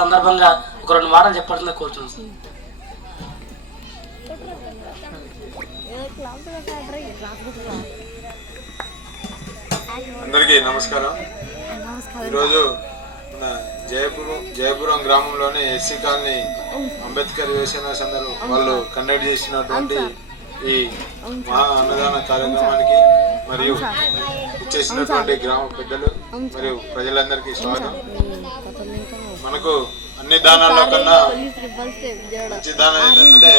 సందర్భంగా ఒక 2 మాటలు చెప్పాలని కోరుతున్నాను. అందరికీ నమస్కారం. ఈరోజు మన జయపురం గ్రామంలోని ఎస్సీ కాలనీ అంబేద్కర్ యువసేన సందర్భం వాళ్ళు కండక్ట్ చేసినటువంటి ఈ మహా అన్నదాన కార్యక్రమానికి మరియు ఇచ్చేసినటువంటి గ్రామ పెద్దలు మరియు ప్రజలందరికీ స్వాగతం. మనకు అన్ని దానాల్లో కన్నా మంచి దానం ఏంటంటే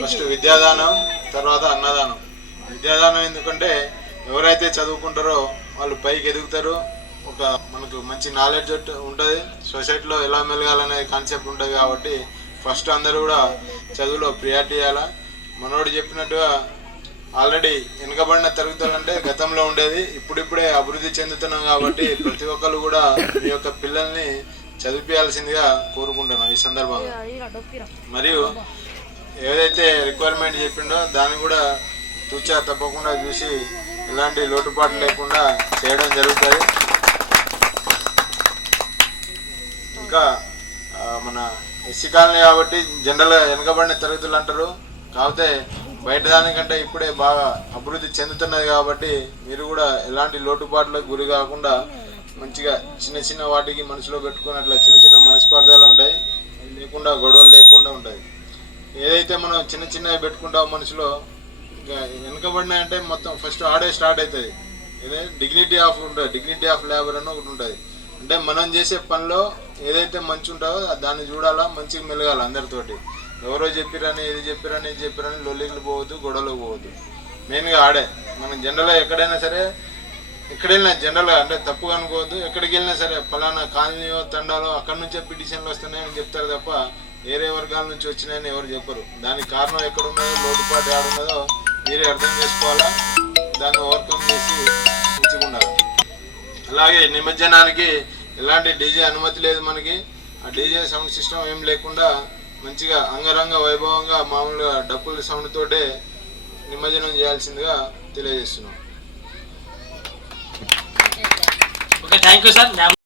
ఫస్ట్ విద్యాదానం, తర్వాత అన్నదానం. విద్యాదానం ఎందుకంటే ఎవరైతే చదువుకుంటారో వాళ్ళు పైకి ఎదుగుతారు, ఒక మనకు మంచి నాలెడ్జ్ ఉంటుంది, సొసైటీలో ఎలా మెలగాలనే కాన్సెప్ట్ ఉంటుంది. కాబట్టి ఫస్ట్ అందరూ కూడా చదువులో ప్రియారిటీ ఇవ్వాలా. మనోడు చెప్పినట్టుగా ఆల్రెడీ వెనుకబడిన తరగతులు అంటే గతంలో ఉండేది, ఇప్పుడిప్పుడే అభివృద్ధి చెందుతున్నాం. కాబట్టి ప్రతి ఒక్కరు కూడా మీ యొక్క పిల్లల్ని చదివించాల్సిందిగా కోరుకుంటున్నాం ఈ సందర్భంగా. మరియు ఏదైతే రిక్వైర్మెంట్ చెప్పిండో దాన్ని కూడా తూచా తప్పకుండా చూసి ఎలాంటి లోటుపాటు లేకుండా చేయడం జరుగుతుంది. ఇంకా మన ఎస్సీ కాలనీ కాబట్టి జనరల్గా వెనుకబడిన తరగతులు అంటారు, కాకపోతే బయట దానికంటే ఇప్పుడే బాగా అభివృద్ధి చెందుతున్నది. కాబట్టి మీరు కూడా ఎలాంటి లోటుపాట్లకు గురి కాకుండా మంచిగా చిన్న చిన్న వాటికి మనసులో పెట్టుకుని అట్లా చిన్న చిన్న మనస్పర్ధాలు ఉంటాయి లేకుండా, గొడవలు లేకుండా ఉంటుంది. ఏదైతే మనం చిన్న చిన్నవి పెట్టుకుంటామో మనసులో, ఇంకా వెనుకబడిన అంటే మొత్తం ఫస్ట్ ఆడే స్టార్ట్ అవుతుంది. ఏదైతే డిగ్నిటీ ఆఫ్ లేబర్ అని ఒకటి ఉంటుంది. అంటే మనం చేసే పనిలో ఏదైతే మంచి ఉంటుందో దాన్ని చూడాలా, మంచిగా మెలగాలి అందరితోటి. ఎవరో చెప్పిరని ఇది చెప్పిరని లొల్లిలు పోవద్దు, గొడవలు పోవద్దు. మెయిన్గా ఆడే మనం జనరల్గా ఎక్కడైనా సరే, ఎక్కడైనా జనరల్గా అంటే తప్పుగా అనుకోవద్దు. ఎక్కడికి వెళ్ళినా సరే ఫలానా కాలనీయో తండాలో అక్కడి నుంచే పిటిషన్లు వస్తున్నాయని చెప్తారు తప్ప వేరే వర్గాల నుంచి వచ్చినాయని ఎవరు చెప్పరు. దానికి కారణం ఎక్కడున్నదో, లోటుపాటు ఆడున్నదో మీరే అర్థం చేసుకోవాలా, దాన్ని ఓవర్కమ్ చేసి మంచిగా ఉండాలి. అలాగే నిమజ్జనానికి ఎలాంటి డీజే అనుమతి లేదు మనకి. ఆ డీజే సౌండ్ సిస్టమ్ ఏం లేకుండా మంచిగా అంగరంగ వైభవంగా మామూలుగా డప్పుల సౌండ్ తోటే నిమజ్జనం చేయాల్సిందిగా తెలియజేస్తున్నాం. Okay, thank you sir.